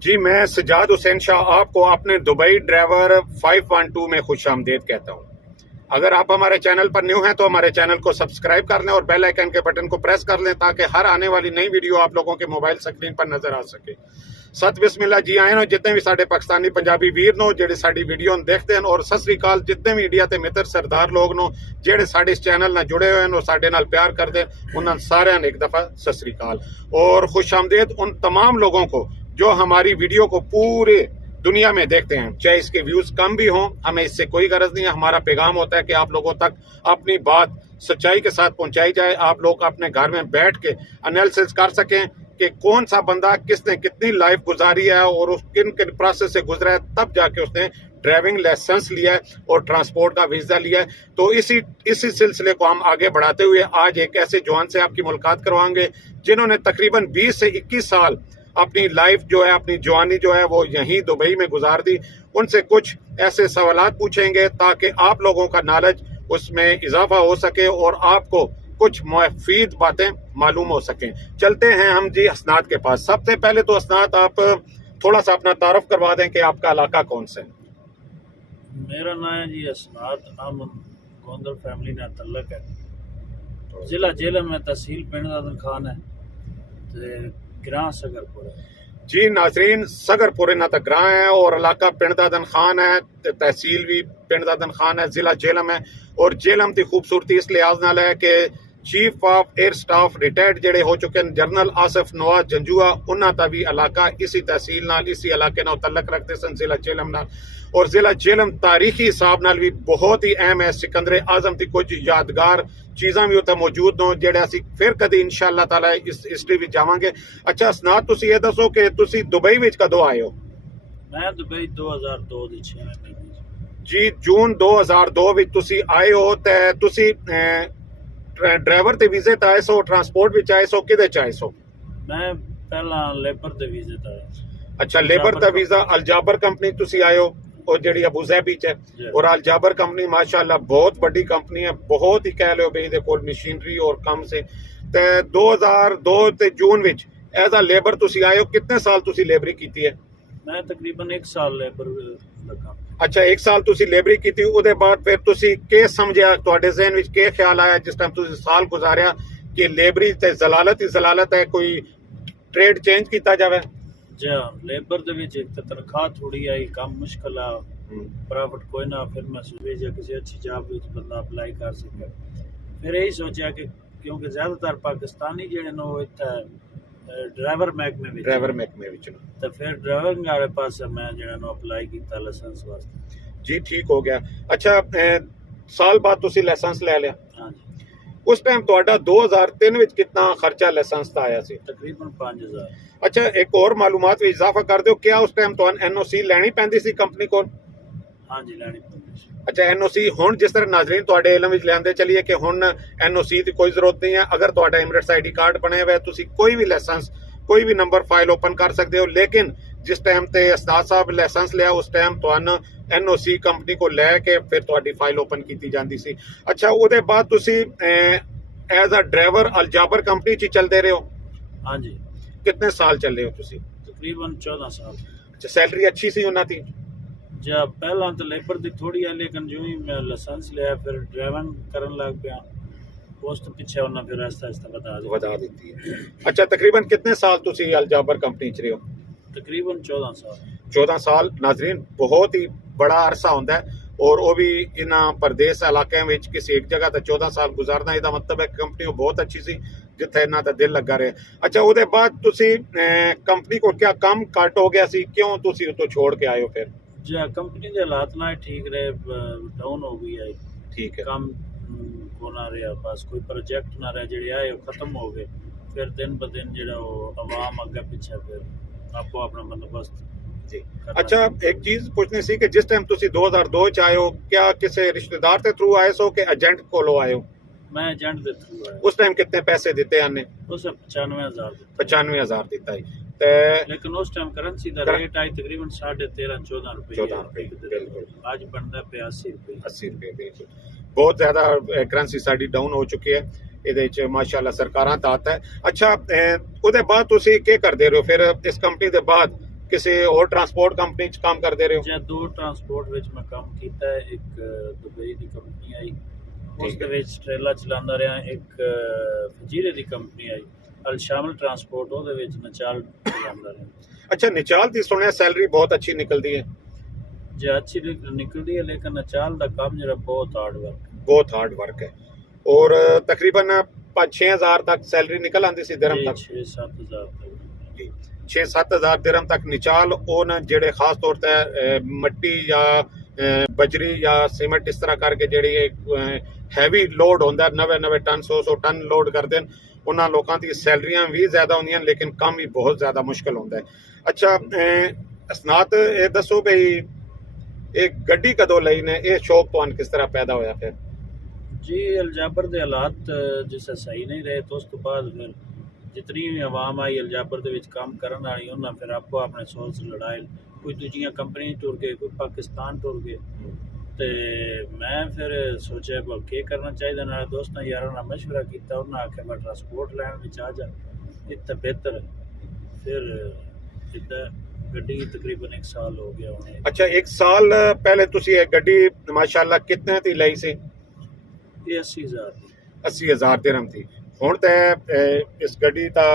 जी, मैं सजाद हुसैन शाह आपको अपने दुबई ड्राइवर 512 में खुशामदीद कहता हूँ। अगर आप हमारे चैनल पर न्यू हैं तो हमारे चैनल को सब्सक्राइब कर लें और बेल आइकन के बटन को प्रेस कर लें ताकि हर आने वाली नई वीडियो आप लोगों के मोबाइल स्क्रीन पर नजर आ सके। सत बिस्मिल्लाह जी आए नो जितने भी साडे पाकिस्तानी पंजाबी वीर नो जेडे साडी वीडियो देखते हैं, और सत श्री अकाल जितने भी इंडिया के मित्र सरदार लोग नो जेडे साडे इस चैनल नाल जुड़े हुए हैं और साडे नाल प्यार करते हैं, उन्होंने सारे एक दफा सत श्री अकाल और खुशामदीद उन तमाम लोगों को जो हमारी वीडियो को पूरे दुनिया में देखते हैं। चाहे इसके व्यूज कम भी हों, हमें इससे कोई गरज नहीं है। हमारा पैगाम होता है कि आप लोगों तक अपनी बात सच्चाई के साथ पहुंचाई जाए, आप लोग अपने घर में बैठ के एनालिसिस कर सकें कि कौन सा बंदा किसने कितनी लाइफ गुजारी है और उस किन किन प्रोसेस से गुजरा है, तब जाके उसने ड्राइविंग लाइसेंस लिया है और ट्रांसपोर्ट का वीजा लिया है। तो इसी सिलसिले को हम आगे बढ़ाते हुए आज एक ऐसे जवान से आपकी मुलाकात करवाएंगे जिन्होंने तकरीबन 20 से 21 साल अपनी लाइफ जो है, अपनी जवानी जो है वो यहीं दुबई में गुजार दी। उनसे कुछ ऐसे सवालात पूछेंगे ताकि आप लोगों का नॉलेज उसमें इजाफा हो सके और आपको कुछ मुफीद बातें मालूम हो सकें। चलते हैं हम जी हसनात के पास। सबसे पहले तो हसनात आप थोड़ा सा अपना तारुफ करवा दें कि आपका इलाका कौन सा है। मेरा नाम है जी हसनात अहमद, गोंदल फैमिली ने तल्लक है। जिला जेलम में तहसील पिंड दा खान है ते ग्रां सगरपुर है। जी नाजरीन, सगरपुर ना तो ग्रां है और इलाका पिंड दा खान है, तहसील भी पिंड दा खान है, जिला जेलम है। और जेलम की खूबसूरती इस लिहाज नाल है कि chief of air staff retired जेडे हो चुके हैं जनरल आसिफ नवाज जंजुआ, उन्हां दा भी इलाका इसी तहसील नाल इसी इलाके नाल तल्लक रखते सन, जिला जेलम नाल। और जिला जेलम तारीखी हिसाब नाल भी बहुत ही अहम है। सिकंदर आजम की कुछ यादगार चीज़ां भी उत्थे मौजूद हो जेडे असीं फिर कदी इंशाअल्लाह ताला इस हिस्ट्री विच जावांगे। अच्छा हसनात, तुसीं ये दसो कि तुसीं दुबई विच कदों आए हो? मैं दुबई 2002 दी 6 महीने जी, जून 2002 विच तुसीं आए हो ते तुसीं ड्राइवर ते वीजे ते आए सो, ट्रांसपोर्ट विच आए सो, किदे च आए सो? मैं पहला लेबर दे वीजे ते आया। अच्छा, लेबर दा वीजा अलजाबर कंपनी तुसीं आए हो और जेडी अबू ज़ैबी च है। और अलजाबर कंपनी माशाअल्लाह बहुत बड़ी कंपनी है, बहुत ही कह लो बई दे कोल मशीनरी और कम से। ते 2002 ते जून विच एज अ लेबर तुसीं आए हो। कितने साल तुसीं लेबरी कीती है? मैं तकरीबन 1 साल लेबर लगा। अच्छा, 1 साल तुसीं लेबरी कीती, उहदे बाद फिर तुसीं के समझिया, तुहाडे ज़हन विच के ख्याल आया जिस टाइम तुसीं साल गुजारिया कि लेबरी ते जलालत ही जलालत है, कोई ट्रेड चेंज किया जाए? जी लेबर दे विच एक तनख्वाह थोड़ी आई, काम मुश्किल आ, प्रॉफिट कोई ना। फिर मैं सोचा किसी अच्छी जॉब विच बंदा अप्लाई कर सके। फिर यही सोचा कि क्योंकि ज्यादातर पाकिस्तानी जेडे नो इत्थे ड्राइवर महकमे विच तो फिर ड्राइविंग वाले पास मैं जेड़ा नो अप्लाई किया लाइसेंस वास्ते। जी ठीक हो गया। अच्छा, साल बाद तुसी लाइसेंस ले लिया? हाँ जी। उस टाइम ਤੁਹਾਡਾ 2003 ਵਿੱਚ कितना खर्चा लाइसेंस ਦਾ ਆਇਆ ਸੀ? तकरीबन 5000। अच्छा, एक और मालूमात ਵਿੱਚ इजाफा कर ਦਿਓ, क्या उस टाइम ਤੁਹਾਨੂੰ एनओसी ਲੈਣੀ ਪੈਂਦੀ ਸੀ ਕੰਪਨੀ ਕੋਲ? हाँ जी ਲੈਣੀ ਪੈਂਦੀ ਸੀ। अच्छा, एनओसी ਹੁਣ ਜਿਸ ਤਰ੍ਹਾਂ ਨਾਜ਼ਰੀਨ ਤੁਹਾਡੇ ਇਲਮ ਵਿੱਚ ਲੈਂਦੇ ਚਲੀਏ ਕਿ ਹੁਣ एनओसी ਦੀ ਕੋਈ ਜ਼ਰੂਰਤ ਨਹੀਂ ਹੈ। अगर ਤੁਹਾਡਾ एमिरेट्स आईडी कार्ड बने हुए ਤੁਸੀਂ कोई भी लाइसेंस कोई भी नंबर फाइल ओपन कर सकते हो। लेकिन जिस टाइम ते उस्ताद साहब लाइसेंस लिया उस टाइम ਤੁਹਾਨੂੰ एनओसी कंपनी को लैके फिर ਤੁਹਾਡੀ फाइल ओपन की जाती सी। अच्छा, ਉਹਦੇ बाद ਤੁਸੀਂ एज अ ड्राइवर अलजाबर कंपनी च चलते रहे हो? हाँ जी। कितने साल चले हो तुसी? तकरीबन 14 साल। अच्छा, सैलरी अच्छी सी उन्हां दी? जब पहला तो लेबर दी थोड़ी है, लेकिन जो ही मैं लाइसेंस लिया फिर ड्राइविंग करन लग गया, उस तो पीछे उन्होंने फिर आहिस्ता आहिस्ता बता देती है। अच्छा, तकरीबन कितने साल तुसी अलजाबर कंपनी च रहे हो? तकरीबन 14 साल। 14 साल नाजरीन बहुत ही बड़ा अरसा होंदा है, और वो भी इन्हां परदेस इलाकों में किसी एक जगह तो 14 साल गुजारना, इसका मतलब है कंपनी बहुत अच्छी सी जिथे इन्हां दा दिल लगा रहे। अच्छा, उसके बाद तुसी कंपनी को क्या काम कट हो गया सी, क्यों तुसी उतो छोड़ के आए हो फिर? जी कंपनी के हालात ना ठीक रहे, डाउन हो गई है। ठीक है, काम को ना रहा, बस कोई प्रोजेक्ट ना रहा, जेडे आए खत्म हो गए। फिर दिन ब दिन जेड़ा आवाम अगे पीछे फिर आपको अपना बंदोबस्त जी। अच्छा, एक चीज पूछनी सी कि जिस टाइम तुसी 2002 च आए हो, क्या किसी रिश्तेदार के थ्रू आए सो कि एजेंट कोलो आए हो? मैं एजेंट के थ्रू आया। उस टाइम कितने पैसे दिते आने? उसे 95,000 95,000 दिता है। लेकिन उस टाइम करेंसी का रेट आई तकरीबन 13.5-14 रुपए। 14 रुपए बिल्कुल। आज बनता पे 80 रुपए। 80 रुपए बिल्कुल। बहुत ज्यादा करेंसी साडी डाउन हो चुकी है, ਇਹਦੇ ਚ ਮਾਸ਼ਾਅੱਲਾ ਸਰਕਾਰਾਂ ਦਾ आता है। अच्छा, ਉਹਦੇ ਬਾਅਦ ਤੁਸੀਂ ਕੀ ਕਰਦੇ ਰਹੇ ਹੋ ਫਿਰ? इस कंपनी के बाद ਕਿਸੇ ਹੋਰ ਟਰਾਂਸਪੋਰਟ ਕੰਪਨੀ 'ਚ ਕੰਮ ਕਰਦੇ ਰਹੇ ਹੋ? ਜਾਂ 2 ਟਰਾਂਸਪੋਰਟ ਵਿੱਚ ਮੈਂ ਕੰਮ ਕੀਤਾ ਹੈ। ਇੱਕ ਦੁਬਈ ਦੀ ਕੰਪਨੀ ਆਈ, ਉਸ ਦੇ ਵਿੱਚ ਟ੍ਰੇਲਾ ਚਲਾਉਂਦਾ ਰਿਹਾ। ਇੱਕ ਫਜੀਰੇ ਦੀ ਕੰਪਨੀ ਆਈ, ਅਲ ਸ਼ਾਮਲ ਟਰਾਂਸਪੋਰਟ, ਉਹਦੇ ਵਿੱਚ ਨਚਾਲ ਚਲਾਉਂਦਾ ਰਿਹਾ। अच्छा, निचाल की सुनिया सैलरी बहुत अच्छी निकलती है? जे अच्छी निकलती है, लेकिन नचाल का काम जरा बहुत हार्ड वर्क है। बहुत हार्ड वर्क है। और तकरीबन 5-6 हज़ार तक सैलरी निकल आती सी दिरहम तक? 6-7 हज़ार तक जी, 6-7 हज़ार दिरहम तक निचाल। और जेड़े खास तौर पर मट्टी या बजरी या सीमेंट इस तरह करके जेड़ी हैवी लोड होंदा, 90 टन 100 टन लोड करते हैं, उन्होंने लोगों की सैलरियां भी ज़्यादा होंदियां, लेकिन काम भी बहुत ज़्यादा मुश्किल होंदा है। अच्छा, असनात ये दसो भाई, एक गड्डी कदों लई ने, ये शौक तुहानू किस तरह पैदा होया फिर? जी, अलजाबर के हालात जिस सही नहीं रहे, तो उस तो बाद फिर जितनी भी आवाम आई अलजाबर के काम करने वाली, उन्हें फिर आपको अपने सोच लड़ाए, कोई दूजियां कंपनी टुर गए, कोई पाकिस्तान टुर गए। तो मैं फिर सोचा क्या करना चाहिए, ना दोस्तों यारों ने मशवरा किया, उन्हें आख्या मैं ट्रांसपोर्ट लैन में आ जा, इतना बेहतर है। फिर इतना गड्डी तकरीबन 1 साल हो गया उन्हें। अच्छा, 1 साल पहले तुसी ये गड्डी माशाअल्लाह कितने दी लई सी? ये 80,000 80,000 दिरहम थी। हुण ते इस गड्डी का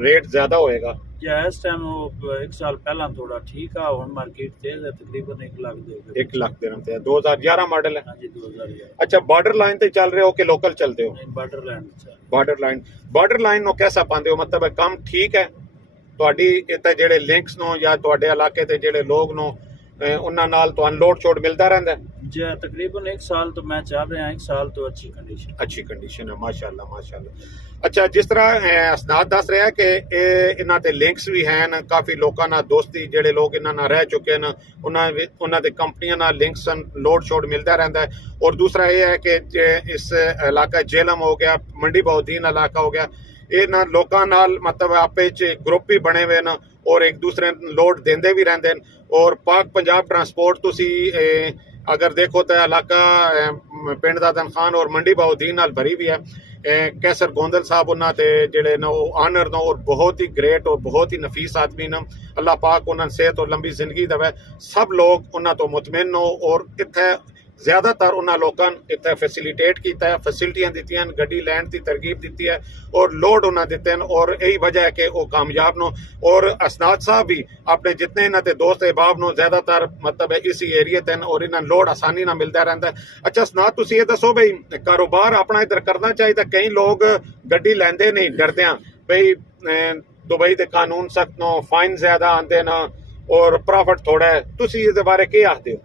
रेट ज्यादा होएगा? या इस टाइम वो 1 साल पहला थोड़ा ठीक है, हुण मार्केट तेज है, तकरीबन 1 लाख दे 1 लाख दिरहम थे। 2011 मॉडल है? हाँ जी, 2011। अच्छा, बॉर्डर लाइन ते चल रहे हो कि लोकल चलते हो? बॉर्डर लाइन बॉर्डर लाइन नो कैसा पाते हो? मतलब काम ठीक है ਤੁਹਾਡੀ ਇੱਥੇ ਜਿਹੜੇ ਲਿੰਕਸ ਨੂੰ ਜਾਂ ਤੁਹਾਡੇ ਇਲਾਕੇ ਤੇ ਜਿਹੜੇ ਲੋਕ ਨੂੰ ਉਹਨਾਂ ਨਾਲ ਤੁਹਾਨੂੰ ਲੋਡ ਛੋੜ ਮਿਲਦਾ ਰਹਿੰਦਾ? जी, तकरीबन 1 साल तो मैं चल रहा, 1 साल तो अच्छी कंडीशन है माशाअल्लाह। अच्छा, जिस तरह असनाद दस रहा है कि ਇਹਨਾਂ ਤੇ ਲਿੰਕਸ ਵੀ ਹਨ, ਕਾਫੀ ਲੋਕਾਂ ਨਾਲ ਦੋਸਤੀ, ਜਿਹੜੇ ਲੋਕ ਇਹਨਾਂ ਨਾਲ ਰਹਿ ਚੁੱਕੇ ਨੇ, ਉਹਨਾਂ ਦੇ ਕੰਪਨੀਆਂ ਨਾਲ ਲਿੰਕਸ ਲੋਡ ਛੋੜ ਮਿਲਦਾ ਰਹਿੰਦਾ ਹੈ। ਔਰ ਦੂਸਰਾ ਇਹ ਹੈ ਕਿ ਇਸ ਇਲਾਕਾ ਜੇਲਮ ਹੋ ਗਿਆ, ਮੰਡੀ ਬਹੁਦੀਨ ਇਲਾਕਾ ਹੋ ਗਿਆ, ਇਹਨਾਂ ਲੋਕਾਂ ਨਾਲ मतलब आपे च ग्रुप भी बने हुए हैं और एक दूसरे लोड देंदे भी रहते हैं। और पाक पंजाब ट्रांसपोर्ट तुसी अगर देखो तो इलाका पिंड दा तनखान और मंडी बहुदीन नाल भरी भी है। कैसर गोंदल साहब उन्होंने जेडे न आनर न और बहुत ही ग्रेट और बहुत ही नफीस आदमी न, अल्लाह पाक उन्होंने सेहत और लंबी जिंदगी देवे। सब लोग उन्होंने तो मुतमिन हो और इत्थे ज़्यादातर उन्होंने लोगों इतना फैसिलिटेट किया, फैसिलिटियां दी, गड्डी लैंड की तरगीब दी है और लोड उन्हें दिते हैं। और यही वजह है कि वो कामयाब नो। और असनाद साहब भी अपने जितने इन्होंने दोस्त अहबाब नो ज़्यादातर मतलब इसी एरिए तन और इन्हें लोड आसानी ना मिलता रहता है। अच्छा असनाद, तुम ये दसो भाई, कारोबार अपना इधर करना चाहिए? कई लोग गड्डी लेंदे नहीं, डरदे भाई दुबई के कानून सख्त नो, फाइन ज़्यादा आते न और प्रॉफिट थोड़ा है, तुम इस बारे क्या आखते हो?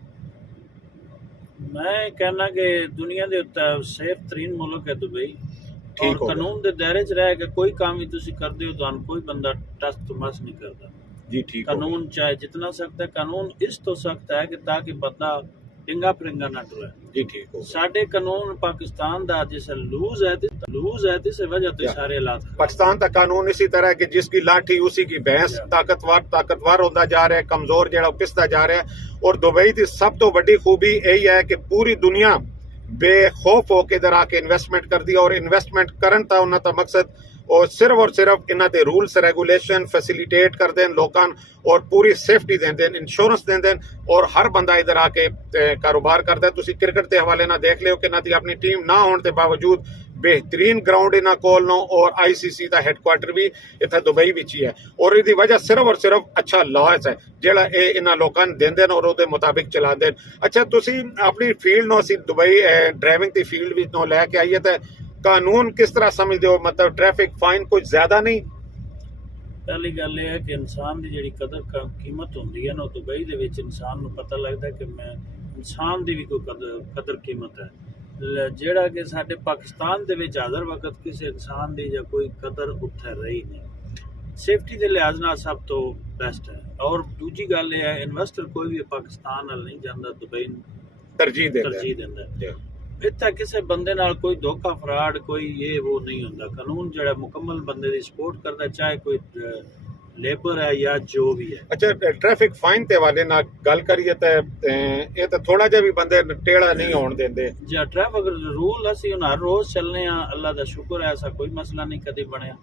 मैं कहना कि दुनिया के उत्ते सेफ तरीन मुल्क है दुबई, और कानून के दायरे च रह के कोई काम भी तुसी करते हो तो कोई बंदा टस तो मस नहीं करता जी। ठीक, कानून चाहे जितना सख्त है, कानून इस तो सख्त है कि ताकि बंदा डिंगा फिरंगा ना टुरे जी। ठीक हो, साडे कानून पाकिस्तान दा जिस लूज है इस वजह तो सारे हालात। पाकिस्तान का कानून इसी तरह है कि जिसकी लाठी उसी की भैंस, ताकतवर होता जा रहा है, कमजोर जड़ा पिसता जा रहा है। और दुबई की सब तो बड़ी खूबी यही है कि पूरी दुनिया बेखौफ होकर इधर आके इन्वेस्टमेंट कर दी। और इन्वेस्टमेंट करन का उन्होंने मकसद और सिर्फ इन्हों के रूल्स रेगुलेशन फैसिलिटेट कर दें लोगों और पूरी सेफ्टी दें, इंश्योरेंस दें और हर बंदा इधर आके कारोबार करता है। तुसी क्रिकेट के हवाले ना देख लियो कि इन्हों की अपनी टीम ना होने के बावजूद बेहतरीन ग्राउंड इन्हों कोल नो और ICC का हैडक्वार्टर भी इतना दुबई विच ही है। और इसकी वजह सिर्फ अच्छा लॉज है जोड़ा इन्होंने लोगों देंदे और उसके मुताबिक चला दें। अच्छा, तुसी अपनी फील्ड नो असीं दुबई ड्राइविंग की फील्ड विच नो लैके आइए तो कानून किस तरह समझते हो? मतलब ट्रैफिक फाइन कुछ ज्यादा नहीं? पहली गल यह है कि इंसान की जी कदर कीमत होंगी है ना, दुबई दे विच इंसान को पता लगता है कि मैं इंसान की भी कोई कदर कीमत है, जेड़ा कि साडे पाकिस्तान दे विच हर वक्त किसी इंसान की या कोई कदर उत्थे रही नहीं। सेफ्टी के लिहाज नाल सब तो बेस्ट है। और दूजी गल यह है, इन्वेस्टर कोई भी पाकिस्तान नाल नहीं जाता, दुबई तरजीह देंदा है। इतना किसी बंदे नाल कोई धोखा फ्रॉड कोई ये वो नहीं होता। कानून जो मुकम्मल बंदे की सपोर्ट करता, चाहे कोई लेबर है या जो भी है। अच्छा, ट्रैफिक फाइन के हवाले नाल गल करिए तो ये तो थोड़ा जिहा भी बंदे टेढ़ा नहीं होने देंदे जी। ट्रैफिक रूल असीं हर रोज चलने, अल्लाह का शुक्र है, ऐसा कोई मसला नहीं कभी बनया।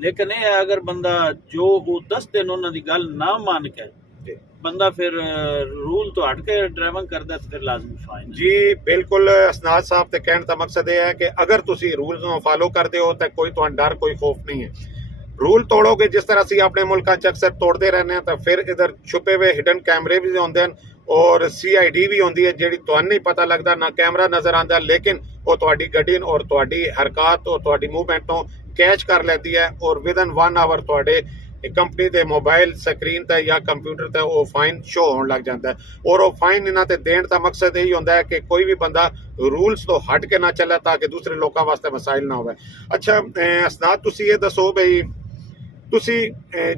ਲੇਕਿਨ ਇਹ ਹੈ ਅਗਰ ਬੰਦਾ ਜੋ ਉਹ ਦੱਸਦੇ ਨੇ ਉਹਨਾਂ ਦੀ ਗੱਲ ਨਾ ਮੰਨ ਕੇ ਜੀ ਬੰਦਾ ਫਿਰ ਰੂਲ ਤੋਂ ਹਟ ਕੇ ਡਰਾਈਵਿੰਗ ਕਰਦਾ ਤਾਂ ਫਿਰ ਲਾਜ਼ਮੀ ਫਾਈਨ ਜੀ ਬਿਲਕੁਲ ਅਸਨਾਦ ਸਾਹਿਬ ਤੇ ਕਹਿਣ ਦਾ ਮਕਸਦ ਇਹ ਹੈ ਕਿ ਅਗਰ ਤੁਸੀਂ ਰੂਲਸ ਨੂੰ ਫਾਲੋ ਕਰਦੇ ਹੋ ਤਾਂ ਕੋਈ ਤੁਹਾਨੂੰ ਡਰ ਕੋਈ ਖੌਫ ਨਹੀਂ ਹੈ। ਰੂਲ ਤੋੜੋਗੇ ਜਿਸ ਤਰ੍ਹਾਂ ਅਸੀਂ ਆਪਣੇ ਮੁਲਕਾਂ 'ਚ ਅਕਸਰ ਤੋੜਦੇ ਰਹਿੰਦੇ ਹਾਂ ਤਾਂ ਫਿਰ ਇਧਰ ਛੁਪੇ ਹੋਏ ਹਿਡਨ ਕੈਮਰੇ ਵੀ ਹੁੰਦੇ ਹਨ ਔਰ CID ਵੀ ਹੁੰਦੀ ਹੈ ਜਿਹੜੀ ਤੁਹਾਨੂੰ ਨਹੀਂ ਪਤਾ ਲੱਗਦਾ ਨਾ ਕੈਮਰਾ ਨਜ਼ਰ ਆਉਂਦਾ ਲੇਕਿਨ ਉਹ ਤੁਹਾਡੀ ਗੱਡੀ ਔਰ ਤੁਹਾਡੀ ਹਰਕਤ ਔਰ ਤੁਹਾਡੀ ਮੂਵਮੈਂਟ ਤੋਂ ਕੈਚ ਕਰ ਲੈਂਦੀ ਹੈ ਔਰ ਵਿਦਨ 1 ਆਵਰ ਤੁਹਾਡੇ ਕੰਪਨੀ ਦੇ ਮੋਬਾਈਲ ਸਕਰੀਨ ਤੇ ਜਾਂ ਕੰਪਿਊਟਰ ਤੇ ਉਹ ਫਾਈਨ ਸ਼ੋ ਹੋਣ ਲੱਗ ਜਾਂਦਾ ਹੈ ਔਰ ਉਹ ਫਾਈਨ ਇਹਨਾਂ ਤੇ ਦੇਣ ਦਾ ਮਕਸਦ ਇਹੀ ਹੁੰਦਾ ਹੈ ਕਿ ਕੋਈ ਵੀ ਬੰਦਾ ਰੂਲਸ ਤੋਂ ਹਟ ਕੇ ਨਾ ਚੱਲੇ ਤਾਂ ਕਿ ਦੂਸਰੇ ਲੋਕਾਂ ਵਾਸਤੇ ਮਸਾਇਲ ਨਾ ਹੋਵੇ। ਅੱਛਾ ਅਸਨਾਦ ਤੁਸੀਂ ਇਹ ਦੱਸੋ ਬਈ ਤੁਸੀਂ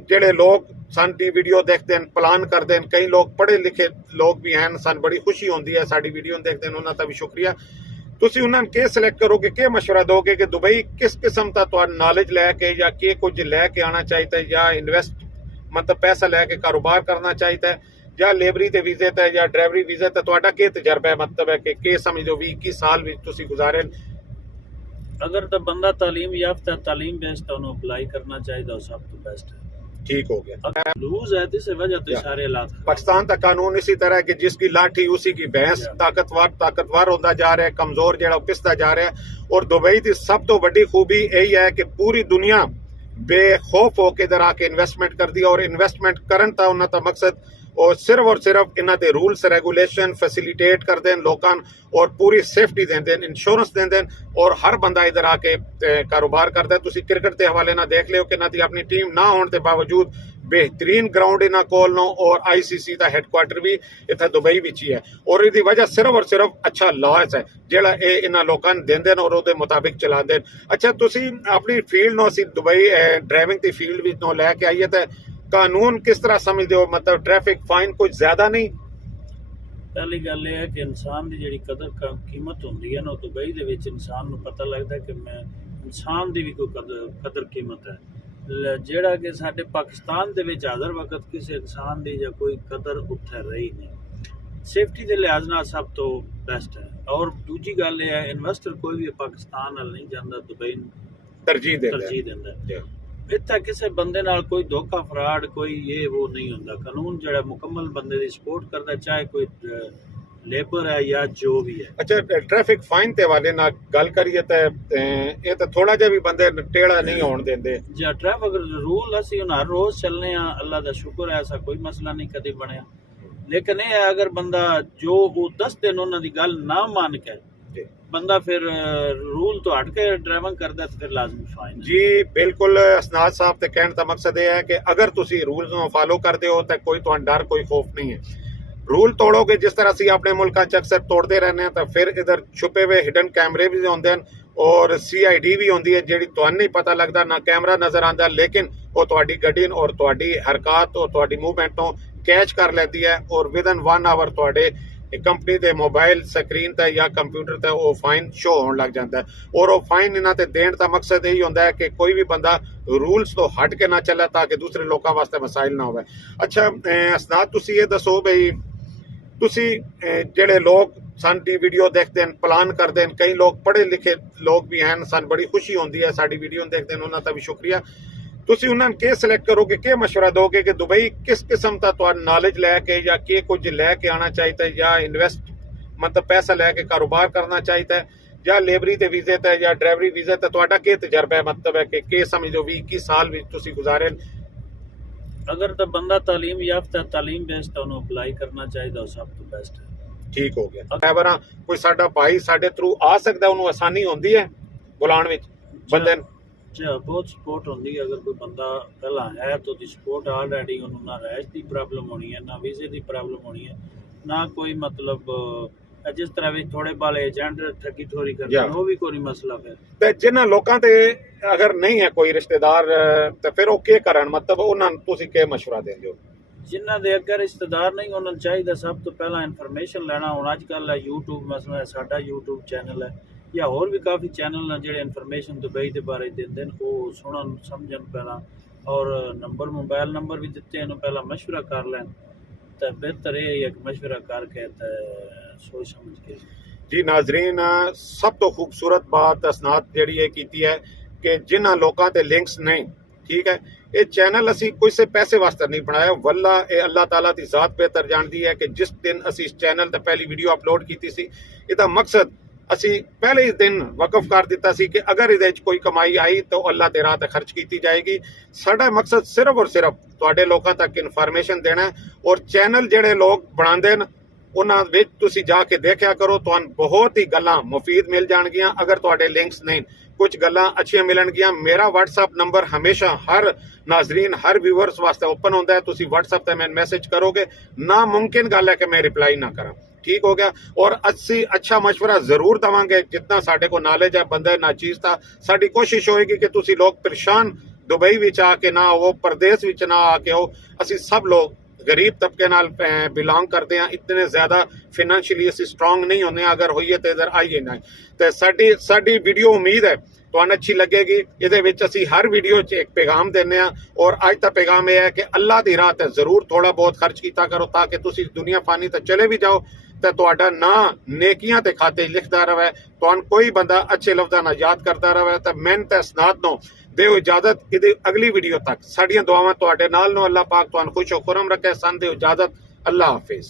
ਜਿਹੜੇ ਲੋਕ ਸਾਡੀ ਵੀਡੀਓ ਦੇਖਦੇ ਹਨ ਪਲਾਨ ਕਰਦੇ ਹਨ ਕਈ ਲੋਕ ਪੜ੍ਹੇ ਲਿਖੇ ਲੋਕ ਵੀ ਹਨ ਸਾਨੂੰ ਬੜੀ ਖੁਸ਼ੀ ਹੁੰਦੀ ਹੈ ਸਾਡੀ ਵੀਡੀਓ ਦੇਖਦੇ ਹਨ ਉਹਨਾਂ ਦਾ ਵੀ ਸ਼ੁਕਰੀਆ। ਤੁਸੀਂ ਉਹਨਾਂ ਨੂੰ ਕੀ ਸਿਲੈਕਟ ਕਰੋਗੇ ਕੀ ਮਸ਼ਵਰਾ ਦੋਗੇ ਕਿ ਦੁਬਈ ਕਿਸ ਕਿਸਮ ਦਾ ਤੁਹਾਨੂੰ ਨੌਲੇਜ ਲੈ ਕੇ ਜਾਂ ਕੀ ਕੁਝ ਲੈ ਕੇ ਆਉਣਾ ਚਾਹੀਦਾ ਜਾਂ ਇਨਵੈਸਟ ਮਤਲਬ ਪੈਸਾ ਲੈ ਕੇ ਕਾਰੋਬਾਰ ਕਰਨਾ ਚਾਹੀਦਾ ਹੈ ਜਾਂ ਲੇਬਰੀ ਦੇ ਵੀਜ਼ੇ ਤੇ ਜਾਂ ਡਰਾਈਵਰੀ ਵੀਜ਼ੇ ਤੇ ਤੁਹਾਡਾ ਕੀ ਤਜਰਬਾ ਹੈ ਮਤਲਬ ਹੈ ਕਿ ਕੀ ਸਮਝੋ 20-21 ਸਾਲ ਵਿੱਚ ਤੁਸੀਂ ਗੁਜ਼ਾਰੇ। ਅਗਰ ਤਾਂ ਬੰਦਾ ਤਾਲੀਮ ਯਾਫਤਾ ਤਾਲੀਮ ਬੇਸਡ ਉਹਨੂੰ ਅਪਲਾਈ ਕਰਨਾ ਚਾਹੀਦਾ ਉਹ ਸਭ ਤੋਂ ਬੈਸਟ ਹੈ। ठीक हो गया लूज है तो इस वजह तो सारे हालात पाकिस्तान का कानून इसी तरह है कि जिसकी लाठी उसी की भैंस ताकतवर होता जा रहा है कमजोर जड़ा पिसता जा रहा है। और दुबई की सब तो बड़ी खूबी यही है कि पूरी दुनिया बेखौफ होकर इधर आके इन्वेस्टमेंट कर दी और इन्वेस्टमेंट करन था उन्होंने मकसद और सिर्फ इन्हों के रूल्स रेगुलेशन फैसिलिटेट करते हैं लोगों और पूरी सेफ्टी देंगे इंश्योरेंस देंगे और हर बंदा इधर आके कारोबार करता है। तुसी क्रिकेट के हवाले ना देख लियो कि इन्हों की अपनी टीम ना होने के बावजूद बेहतरीन ग्राउंड इन्हों कोल नो और ICC का हैडक्वार्टर भी इतना दुबई विच ही है और इसकी वजह सिर्फ अच्छा लॉस है जिहड़ा ये इन्होंने लोगों को देंगे और उसके मुताबिक चलाते हैं। अच्छा तुसी अपनी फील्ड नो असीं दुबई ड्राइविंग की फील्ड विच नो लैके आईए तो कानून किस तरह समझते हो मतलब ट्रैफिक फाइन कुछ ज्यादा नहीं। पहली गल यह है कि इंसान की जी कदर कीमत होंगी है ना दुबई दे विच इंसान को पता लगता है कि मैं इंसान की भी कोई कदर कीमत है जेड़ा कि साडे पाकिस्तान दे विच हर वक्त किसी इंसान की या कोई कदर उत्थे रही नहीं। सेफ्टी के लिहाज नाल सब तो बेस्ट है और दूजी गल यह है इन्वेस्टर कोई भी पाकिस्तान नाल नहीं जाता दुबई तरजीह देंदा इत्थे किसी बंदे नाल कोई धोखा फ्रॉड कोई ये वो नहीं होंदा। कानून जो मुकम्मल बंदे दी सपोर्ट करता चाहे कोई लेबर है या जो भी है। अच्छा ट्रैफिक फाइन ते वाले ना गल करिए तो ये तो थोड़ा जिहा भी बंदे टेढ़ा नहीं होण देंदे जी ट्रैफिक रूल असीं हुण हर रोज चलने अल्लाह दा शुक्र है ऐसा कोई मसला नहीं कदी बनया लेकिन ये है अगर बंदा जो वो दसदे ने उन्हां दी गल ना मान के बंदा फिर रूल तो हट के ड्राइविंग करता तो फिर लाजमी फाइन जी बिल्कुल असनाद साहब ते कहने का मकसद ये है कि अगर तुसी रूल्स ਨੂੰ फॉलो करते हो तो कोई ਤੁਹਾਨੂੰ डर कोई खौफ नहीं है। रूल तोड़ोगे जिस तरह ਅਸੀਂ ਆਪਣੇ ਮੁਲਕਾਂ 'ਚ ਅਕਸਰ ਤੋੜਦੇ ਰਹਿੰਦੇ ਹਾਂ ਤਾਂ ਫਿਰ ਇਧਰ ਛੁਪੇ ਹੋਏ ਹਿਡਨ ਕੈਮਰੇ ਵੀ ਹੁੰਦੇ ਹਨ ਔਰ CID ਵੀ ਹੁੰਦੀ ਹੈ ਜਿਹੜੀ ਤੁਹਾਨੂੰ ਨਹੀਂ ਪਤਾ ਲੱਗਦਾ ਨਾ ਕੈਮਰਾ ਨਜ਼ਰ ਆਉਂਦਾ ਲੇਕਿਨ ਉਹ ਤੁਹਾਡੀ ਗੱਡੀ ਔਰ ਤੁਹਾਡੀ ਹਰਕਤ ਔਰ ਤੁਹਾਡੀ ਮੂਵਮੈਂਟ ਤੋਂ ਕੈਚ ਕਰ ਲੈਂਦੀ ਹੈ ਔਰ ਵਿਦਨ 1 ਆਵਰ ਤੁਹਾਡੇ कंपनी के मोबाइल स्क्रीन ते या कंप्यूटर ते वो फाइन शो होने लग जाता है और वो फाइन इन्हों ते देण का मकसद यही होता है कि कोई भी बंदा रूल्स तो हट के ना चले ताकि दूसरे लोगों वास्ते मसाइल ना हो। अच्छा असनाद तुसी ये दसो बई तुसी जेड़े लोग साडी वीडियो देखते हैं प्लान करते हैं कई लोग पढ़े लिखे लोग भी हैं सन बड़ी खुशी होती है साडी वीडियो देखते हैं उन्होंने भी शुक्रिया। ਤੁਸੀਂ ਉਹਨਾਂ ਨੂੰ ਕੀ ਸਿਲੈਕਟ ਕਰੋਗੇ ਕੀ ਮਸ਼ਵਰਾ ਦੋਗੇ ਕਿ ਦੁਬਈ ਕਿਸ ਕਿਸਮ ਦਾ ਤੁਹਾਨੂੰ ਨੌਲੇਜ ਲੈ ਕੇ ਜਾਂ ਕੀ ਕੁਝ ਲੈ ਕੇ ਆਉਣਾ ਚਾਹੀਦਾ ਜਾਂ ਇਨਵੈਸਟ ਮਤਲਬ ਪੈਸਾ ਲੈ ਕੇ ਕਾਰੋਬਾਰ ਕਰਨਾ ਚਾਹੀਦਾ ਜਾਂ ਲੇਬਰੀ ਦੇ ਵੀਜ਼ੇ ਤੇ ਜਾਂ ਡਰਾਈਵਰੀ ਵੀਜ਼ੇ ਤੇ ਤੁਹਾਡਾ ਕੀ ਤਜਰਬਾ ਹੈ ਮਤਲਬ ਹੈ ਕਿ ਕੀ ਸਮਝੋ 20-21 ਸਾਲ ਵਿੱਚ ਤੁਸੀਂ ਗੁਜ਼ਾਰੇ। ਅਗਰ ਤਾਂ ਬੰਦਾ ਤਾਲੀਮ ਯਾਫਤਾ ਤਾਲੀਮ ਬੇਸਡ ਉਹਨੂੰ ਅਪਲਾਈ ਕਰਨਾ ਚਾਹੀਦਾ ਉਹ ਸਭ ਤੋਂ ਬੈਸਟ ਹੈ। ਠੀਕ ਹੋ ਗਿਆ ਡਰਾਈਵਰਾਂ ਕੋਈ ਸਾਡਾ ਭਾਈ ਸਾਡੇ ਥਰੂ ਆ ਸਕਦਾ ਉਹਨੂੰ ਆਸਾਨੀ ਹੁੰਦੀ ਹੈ ਬੁਲਾਉਣ ਵਿੱਚ ਬੰਦੇ बहुत सपोर्ट होंगी अगर कोई बंदा पहला है तो दी सपोर्ट ऑलरेडी उन्होंने ना रैश की प्रॉब्लम होनी है ना वीजे की प्रॉब्लम होनी है ना कोई मतलब जिस तरह भी थोड़े बाले एजेंट ठगी ठोरी करते हैं वो भी कोई मसला फिर जिन्हां लोकां ते अगर नहीं है कोई रिश्तेदार तो फिर वो क्या करन मतलब उन्हां नूं तुसीं क्या मशवरा देंदे हो। जिन्हां दे अगर रिश्तेदार नहीं उन्होंने चाहिए सब तो पहला इन्फॉर्मेशन लेना हुण अजकल यूट्यूब मसला है साडा यूट्यूब चैनल है या होर भी काफ़ी चैनल ने जो इन्फॉर्मेशन दुबई के बारे देंगे वो सुनन समझन पहला और नंबर मोबाइल नंबर भी दिते हैं पहला मशवरा कर लैन तो बेहतर ये है कि मशवरा करके सोच समझ के। जी नाजरीन सब तो खूबसूरत बात असनाद जी की है कि जिन्होंने लोगों के लिंक्स नहीं ठीक है। ये चैनल असी कोई से पैसे वास्ते नहीं बनाया, वल्ला ये अल्लाह ताला दी जात बेहतर जानती है कि जिस दिन असी इस चैनल ते पहली वीडियो अपलोड की सी, इहदा मकसद असी पहले ही दिन वकफ कर दिता सी कि अगर इहदे च कोई कमाई आई तो अल्लाह ते राह ते खर्च की जाएगी। साडा मकसद सिर्फ और सिर्फ तुहाडे लोकां तक इन्फॉर्मेशन देना है। और चैनल जिहड़े लोग बनांदे न उन्हां विच तुसीं जाके देखिया करो, तुहानूं बहुत ही गल्लां मुफीद मिल जाणगियां। अगर तुहाडे लिंक्स नहीं, कुछ गल्लां अच्छियां मिलणगियां। मेरा व्हाट्सएप नंबर हमेशा हर नाजरीन हर व्यूअर्स वास्ते ओपन होंदा है। तुसीं व्हाट्सएप ते मैनूं मैसेज करोगे, नामुमकिन गल है कि मैं रिप्लाई ना करा, ठीक हो गया। और असी अच्छा मशवरा जरूर देवांगे जितना साडे को नॉलेज है बंदे नाचीज दा। साडी कोशिश होएगी कि तुसीं लोग परेशान दुबई विच आके ना हो, परदेस विच ना आके हो। असी सब लोग गरीब तबके नाल बिलोंग करते हैं, इतने ज्यादा फाइनेंशियली असी स्ट्रोंग नहीं होने। अगर होइए तो इधर आइए ना। तो साडी वीडियो उम्मीद है तुहानूं अच्छी लगेगी। इहदे विच असी हर वीडियो च एक पैगाम देने आ, और अज दा पैगाम यह है कि अल्लाह दी राह ते जरूर थोड़ा बहुत खर्च कीता करो, ताकि तुसीं दुनिया फानी ते चले भी जाओ तो तुहाडा ना नेकियां ते खाते लिखदा रहे, तुहानूं कोई बंदा अच्छे लफ्ज़ां नाल याद करदा रहे। तो मेहनत इसनाद नो देओ इजाजत, इहदी अगली वीडियो तक साडियां दुआवां तुहाडे नाल नो। अल्लाह पाक तुहानूं खुश खुरम रखे। सन देओ इजाजत, अल्लाह हाफिज।